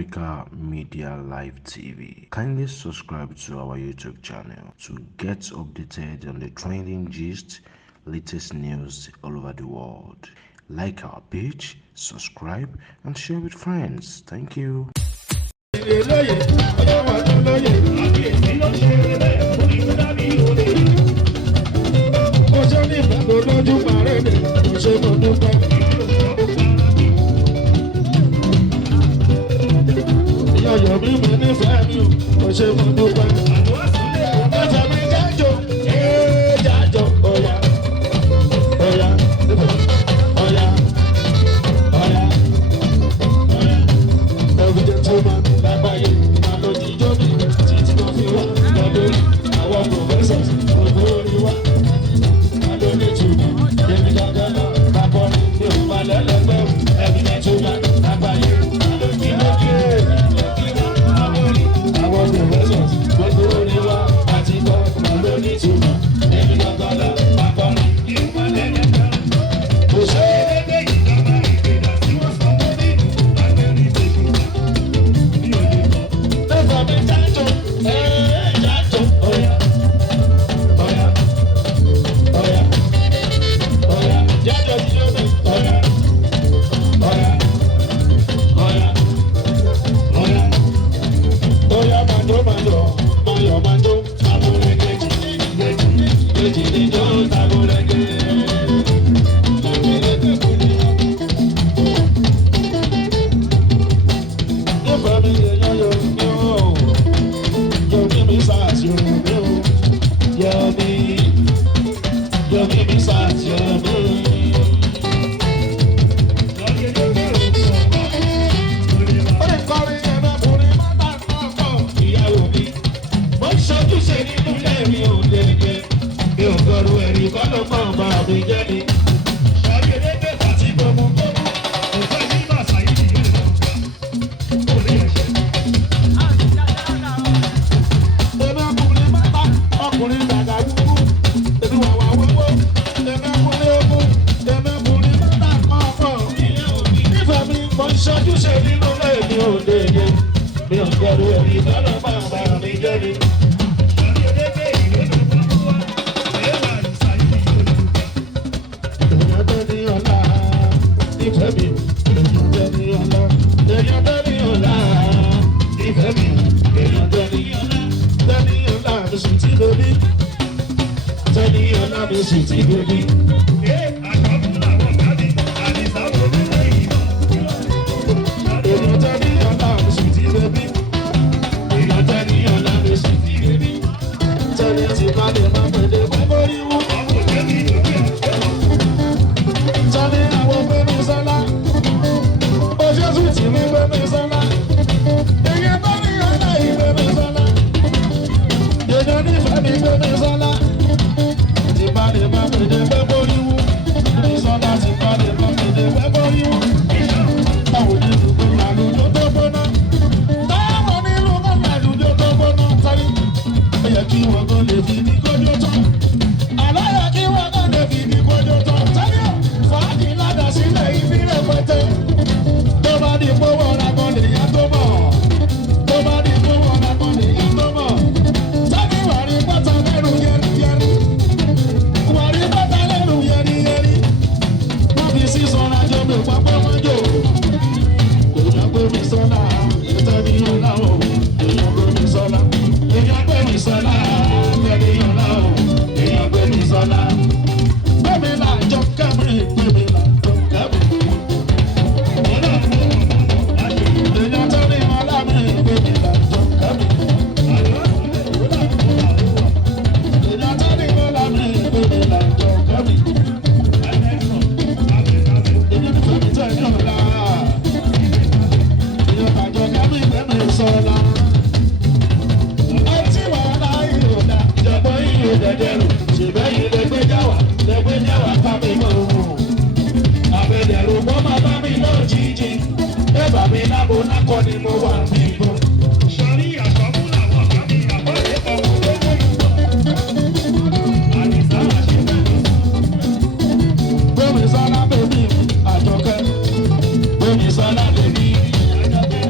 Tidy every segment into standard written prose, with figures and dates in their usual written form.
Africa Media Live TV. Kindly subscribe to our YouTube channel to get updated on the trending gist, latest news all over the world. Like our page, subscribe, and share with friends. Thank you.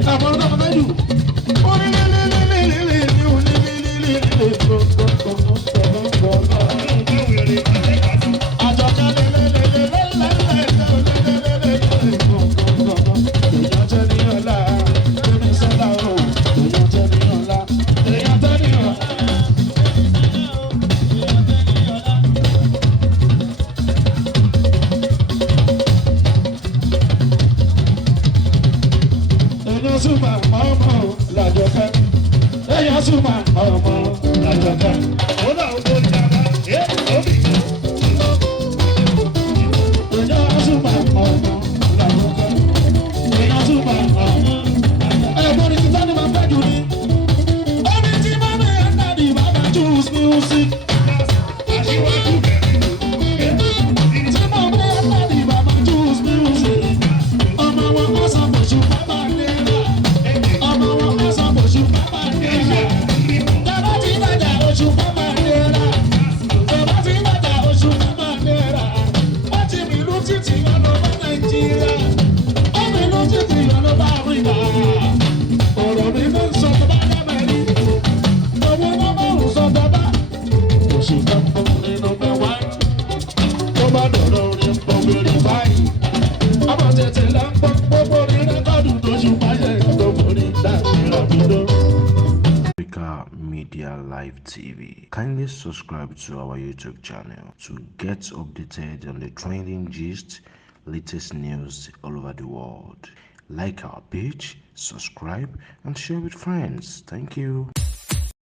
Come on, Súnmọ́ ọmọ Làjọkẹ́, èèyàn súnmọ́ ọmọ Làjọkẹ́. Ó náà ń bó ìjàmbá, òbí. Èèyàn súnmọ́ ọmọ Làjọkẹ́, èèyàn súnmọ́ ọmọ. Ẹ̀gbọ́n ní kíkọ́ ni màá fẹ́ jù ní. Omi tí bá mi ẹ̀ náà ni bàbá choose music. Aṣíwájú bẹ̀rẹ̀. Tí bá mi ẹ̀ náà ni bàbá choose music. Ọmọ wọn kọ́ sọ fún ṣùgbọ́n bá dé. Media Live TV. Kindly subscribe to our YouTube channel to get updated on the trending gist, latest news all over the world. Like our page, subscribe, and share with friends. Thank you.